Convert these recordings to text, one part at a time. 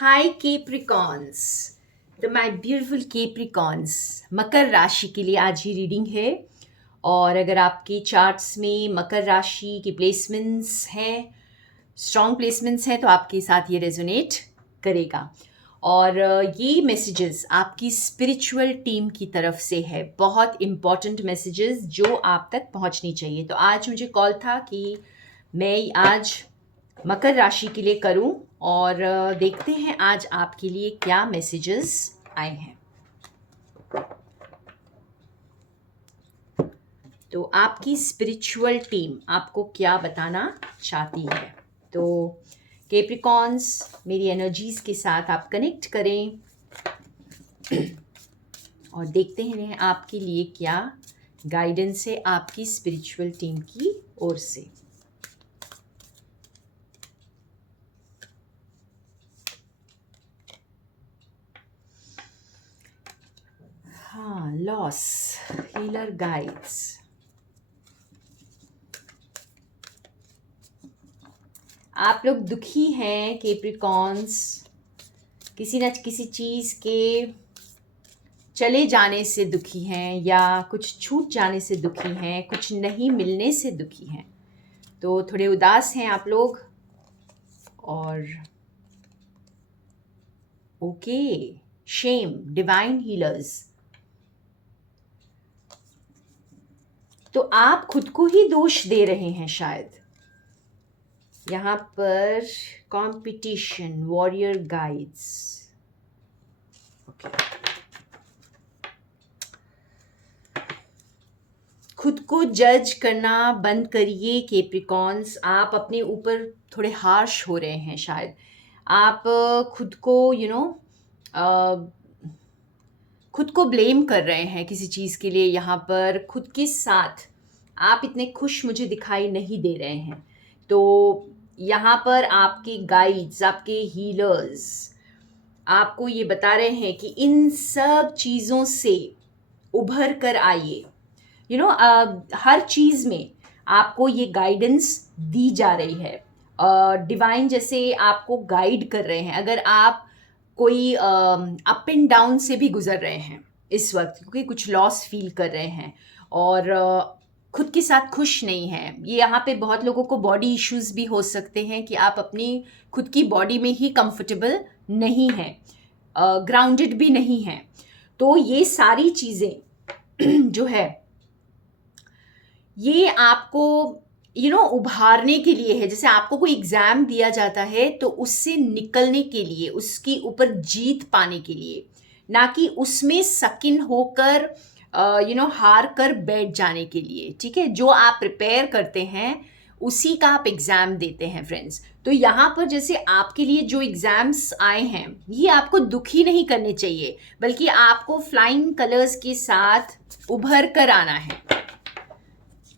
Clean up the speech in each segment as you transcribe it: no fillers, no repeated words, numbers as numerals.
हाय Capricorns. तो my beautiful Capricorns, मकर राशि के लिए आज ही रीडिंग है। और अगर आपके चार्ट्स में मकर राशि के प्लेसमेंट्स हैं, स्ट्रॉन्ग प्लेसमेंट्स हैं, तो आपके साथ ये रेजोनेट करेगा। और ये मैसेजेस आपकी स्पिरिचुअल टीम की तरफ से है, बहुत इम्पॉर्टेंट मैसेजेस जो आप तक पहुंचनी चाहिए। तो आज मुझे कॉल था कि मैं आज मकर राशि के लिए करूं और देखते हैं आज आपके लिए क्या मैसेजेस आए हैं। तो आपकी स्पिरिचुअल टीम आपको क्या बताना चाहती है। तो कैप्रिकॉन्स, मेरी एनर्जीज के साथ आप कनेक्ट करें और देखते हैं आपके लिए क्या गाइडेंस है आपकी स्पिरिचुअल टीम की ओर से। हाँ, लॉस, हीलर गाइड्स। आप लोग दुखी हैं कैप्रिकॉन्स, किसी न किसी चीज़ के चले जाने से दुखी हैं, या कुछ छूट जाने से दुखी हैं, कुछ नहीं मिलने से दुखी हैं। तो थोड़े उदास हैं आप लोग। और ओके, शेम, डिवाइन हीलर्स। तो आप खुद को ही दोष दे रहे हैं शायद। यहाँ पर कंपटीशन, वॉरियर गाइड्स। ओके, खुद को जज करना बंद करिए कैप्रिकॉन्स। आप अपने ऊपर थोड़े हार्श हो रहे हैं शायद। आप खुद को खुद को ब्लेम कर रहे हैं किसी चीज़ के लिए। यहाँ पर खुद के साथ आप इतने खुश मुझे दिखाई नहीं दे रहे हैं। तो यहाँ पर आपके गाइड्स, आपके हीलर्स आपको ये बता रहे हैं कि इन सब चीज़ों से उभर कर आइए। हर चीज़ में आपको ये गाइडेंस दी जा रही है। डिवाइन जैसे आपको गाइड कर रहे हैं। अगर आप कोई अप एंड डाउन से भी गुजर रहे हैं इस वक्त, क्योंकि कुछ लॉस फील कर रहे हैं और खुद के साथ खुश नहीं हैं, ये यहाँ पे बहुत लोगों को बॉडी इश्यूज भी हो सकते हैं कि आप अपनी खुद की बॉडी में ही कंफर्टेबल नहीं हैं, ग्राउंडेड भी नहीं हैं। तो ये सारी चीज़ें जो है ये आपको उभारने के लिए है। जैसे आपको कोई एग्ज़ाम दिया जाता है तो उससे निकलने के लिए, उसके ऊपर जीत पाने के लिए, ना कि उसमें सकिन होकर हार कर बैठ जाने के लिए। ठीक है, जो आप प्रिपेयर करते हैं उसी का आप एग्ज़ाम देते हैं फ्रेंड्स। तो यहाँ पर जैसे आपके लिए जो एग्ज़ाम्स आए हैं, ये आपको दुखी नहीं करने चाहिए, बल्कि आपको फ्लाइंग कलर्स के साथ उभर कर आना है।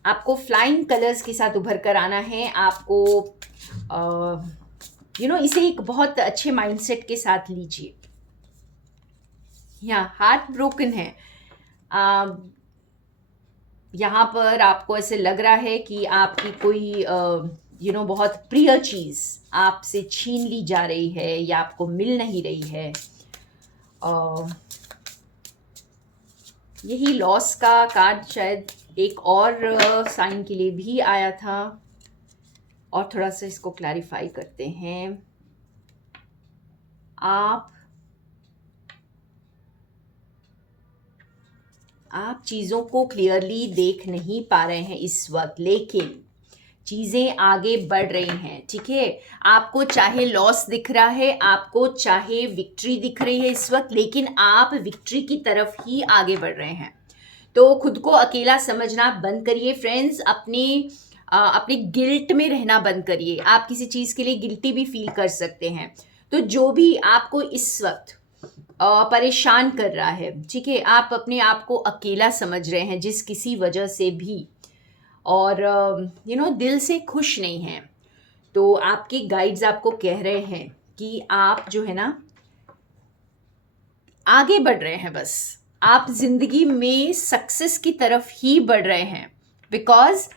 आपको फ्लाइंग कलर्स के साथ उभर कर आना है। आपको इसे एक बहुत अच्छे माइंडसेट के साथ लीजिए। यहाँ हार्ट ब्रोकन है। यहाँ पर आपको ऐसे लग रहा है कि आपकी कोई बहुत प्रिय चीज़ आपसे छीन ली जा रही है या आपको मिल नहीं रही है। यही लॉस का कार्ड शायद एक और साइन के लिए भी आया था। और थोड़ा सा इसको क्लैरिफाई करते हैं। आप चीज़ों को क्लियरली देख नहीं पा रहे हैं इस वक्त, लेकिन चीज़ें आगे बढ़ रही हैं। ठीक है, आपको चाहे लॉस दिख रहा है, आपको चाहे विक्ट्री दिख रही है इस वक्त, लेकिन आप विक्ट्री की तरफ ही आगे बढ़ रहे हैं। तो खुद को अकेला समझना बंद करिए फ्रेंड्स। अपने गिल्ट में रहना बंद करिए। आप किसी चीज़ के लिए गिल्टी भी फील कर सकते हैं। तो जो भी आपको इस वक्त परेशान कर रहा है, ठीक है, आप अपने आप को अकेला समझ रहे हैं जिस किसी वजह से भी, और दिल से खुश नहीं हैं, तो आपके गाइड्स आपको कह रहे हैं कि आप जो है ना आगे बढ़ रहे हैं। बस आप जिंदगी में सक्सेस की तरफ ही बढ़ रहे हैं, बिकॉज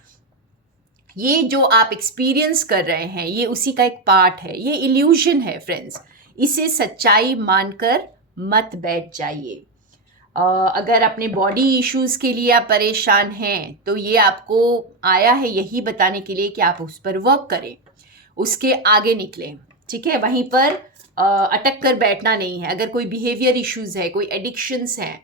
ये जो आप एक्सपीरियंस कर रहे हैं ये उसी का एक पार्ट है। ये इल्यूजन है फ्रेंड्स, इसे सच्चाई मानकर मत बैठ जाइए। अगर अपने बॉडी इश्यूज़ के लिए आप परेशान हैं तो ये आपको आया है यही बताने के लिए कि आप उस पर वर्क करें, उसके आगे निकलें, ठीक है। वहीं पर अटक कर बैठना नहीं है। अगर कोई बिहेवियर इश्यूज़ है, कोई एडिक्शंस हैं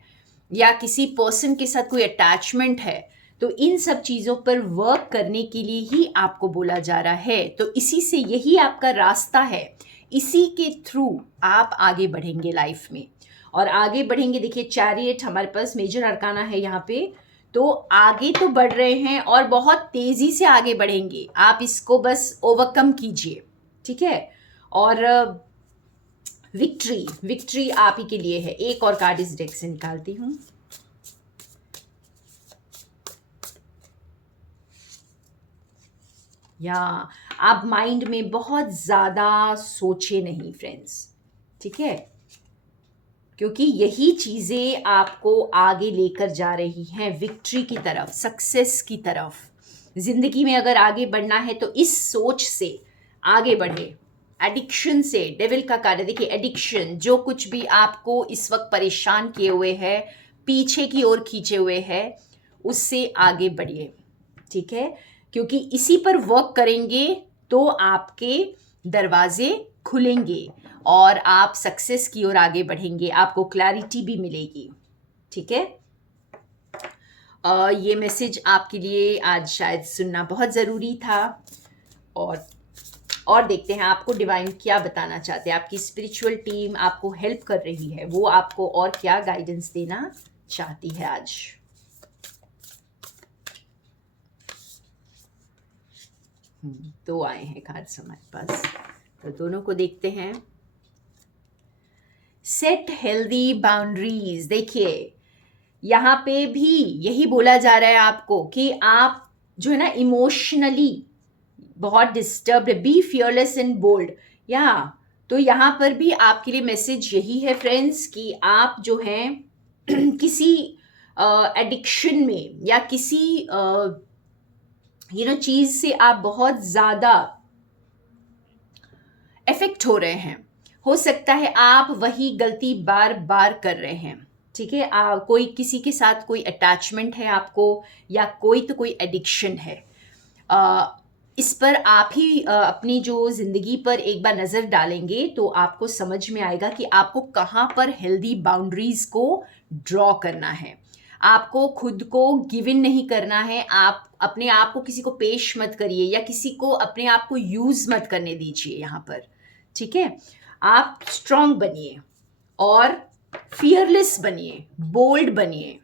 या किसी पर्सन के साथ कोई अटैचमेंट है, तो इन सब चीज़ों पर वर्क करने के लिए ही आपको बोला जा रहा है। तो इसी से यही आपका रास्ता है, इसी के थ्रू आप आगे बढ़ेंगे लाइफ में। और आगे बढ़ेंगे, देखिए चैरियट हमारे पास मेजर अरकाना है यहाँ पे, तो आगे तो बढ़ रहे हैं और बहुत तेज़ी से आगे बढ़ेंगे। आप इसको बस ओवरकम कीजिए, ठीक है। और विक्ट्री विक्ट्री आप ही के लिए है। एक और कार्ड इस डेक से निकालती हूँ। या आप माइंड में बहुत ज़्यादा सोचे नहीं फ्रेंड्स, ठीक है, क्योंकि यही चीज़ें आपको आगे लेकर जा रही हैं विक्ट्री की तरफ, सक्सेस की तरफ। ज़िंदगी में अगर आगे बढ़ना है तो इस सोच से आगे बढ़े। एडिक्शन से, डेविल का कार्ड है, देखिए एडिक्शन, जो कुछ भी आपको इस वक्त परेशान किए हुए है, पीछे की ओर खींचे हुए है, उससे आगे बढ़िए, ठीक है। क्योंकि इसी पर वर्क करेंगे तो आपके दरवाजे खुलेंगे और आप सक्सेस की ओर आगे बढ़ेंगे, आपको क्लैरिटी भी मिलेगी, ठीक है। ये मैसेज आपके लिए आज शायद सुनना बहुत ज़रूरी था। और देखते हैं आपको डिवाइन क्या बताना चाहते हैं। आपकी स्पिरिचुअल टीम आपको हेल्प कर रही है, वो आपको और क्या गाइडेंस देना चाहती है आज। तो आए हैं कार्ड्स हमारे पास, तो दोनों को देखते हैं। सेट हेल्दी बाउंड्रीज, देखिए यहाँ पे भी यही बोला जा रहा है आपको कि आप जो है ना इमोशनली बहुत डिस्टर्ब्ड है, बी फियरलेस एंड बोल्ड। या तो यहाँ पर भी आपके लिए मैसेज यही है फ्रेंड्स कि आप जो हैं किसी एडिक्शन में या किसी चीज़ से आप बहुत ज़्यादा इफेक्ट हो रहे हैं। हो सकता है आप वही गलती बार बार कर रहे हैं, ठीक है। कोई किसी के साथ कोई अटैचमेंट है आपको, या कोई एडिक्शन है। इस पर आप ही अपनी जो ज़िंदगी पर एक बार नज़र डालेंगे तो आपको समझ में आएगा कि आपको कहाँ पर हेल्दी बाउंड्रीज़ को ड्रॉ करना है। आपको खुद को गिव इन नहीं करना है। आप अपने आप को किसी को पेश मत करिए या किसी को अपने आप को यूज़ मत करने दीजिए यहाँ पर, ठीक है। आप स्ट्रांग बनिए और फियरलेस बनिए, बोल्ड बनिए।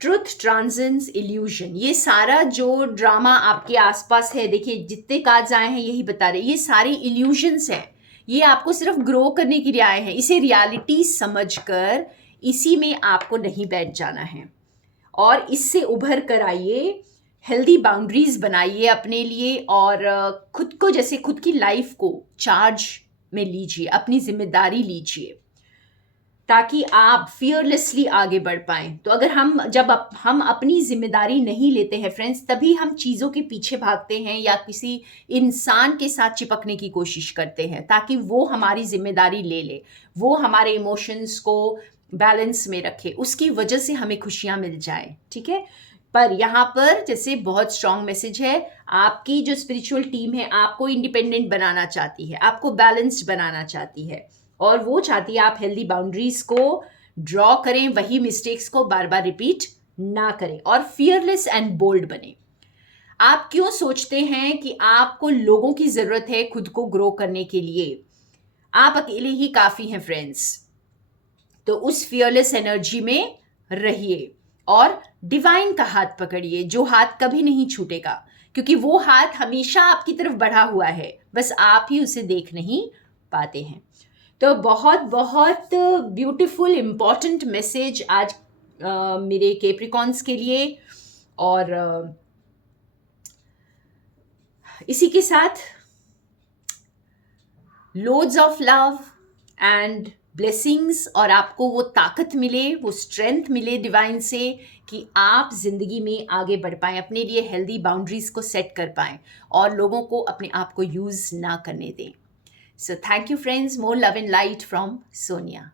ट्रुथ ट्रांसेंड्स इल्यूजन, ये सारा जो ड्रामा आपके आसपास है, देखिए जितने कार्ड्स आए हैं यही बता रहे हैं, ये सारे इल्यूजन्स हैं। ये आपको सिर्फ ग्रो करने के लिए आए हैं। इसे रियलिटी समझकर इसी में आपको नहीं बैठ जाना है और इससे उभर कर आइए, हेल्दी बाउंड्रीज बनाइए अपने लिए और खुद को, जैसे खुद की लाइफ को चार्ज में लीजिए, अपनी जिम्मेदारी लीजिए ताकि आप फियरलेसली आगे बढ़ पाएं। तो अगर हम अपनी जिम्मेदारी नहीं लेते हैं फ्रेंड्स, तभी हम चीज़ों के पीछे भागते हैं या किसी इंसान के साथ चिपकने की कोशिश करते हैं ताकि वो हमारी जिम्मेदारी ले ले, वो हमारे इमोशंस को बैलेंस में रखे, उसकी वजह से हमें खुशियाँ मिल जाए, ठीक है। पर यहाँ पर जैसे बहुत स्ट्रांग मैसेज है, आपकी जो स्पिरिचुअल टीम है आपको इंडिपेंडेंट बनाना चाहती है, आपको बैलेंस्ड बनाना चाहती है और वो चाहती है आप हेल्दी बाउंड्रीज को ड्रॉ करें, वही मिस्टेक्स को बार बार रिपीट ना करें और फियरलेस एंड बोल्ड बने। आप क्यों सोचते हैं कि आपको लोगों की ज़रूरत है खुद को ग्रो करने के लिए? आप अकेले ही काफ़ी हैं फ्रेंड्स। तो उस फियरलेस एनर्जी में रहिए और डिवाइन का हाथ पकड़िए, जो हाथ कभी नहीं छूटेगा, क्योंकि वो हाथ हमेशा आपकी तरफ बढ़ा हुआ है, बस आप ही उसे देख नहीं पाते हैं। तो बहुत बहुत ब्यूटीफुल इम्पॉर्टेंट मैसेज आज मेरे कैप्रिकॉन्स के लिए। और इसी के साथ loads of love and blessings, और आपको वो ताकत मिले, वो स्ट्रेंथ मिले डिवाइन से कि आप ज़िंदगी में आगे बढ़ पाएँ, अपने लिए हेल्दी बाउंड्रीज़ को सेट कर पाएँ और लोगों को अपने आप को यूज़ ना करने दें। So thank you, friends. More love and light from Sonia.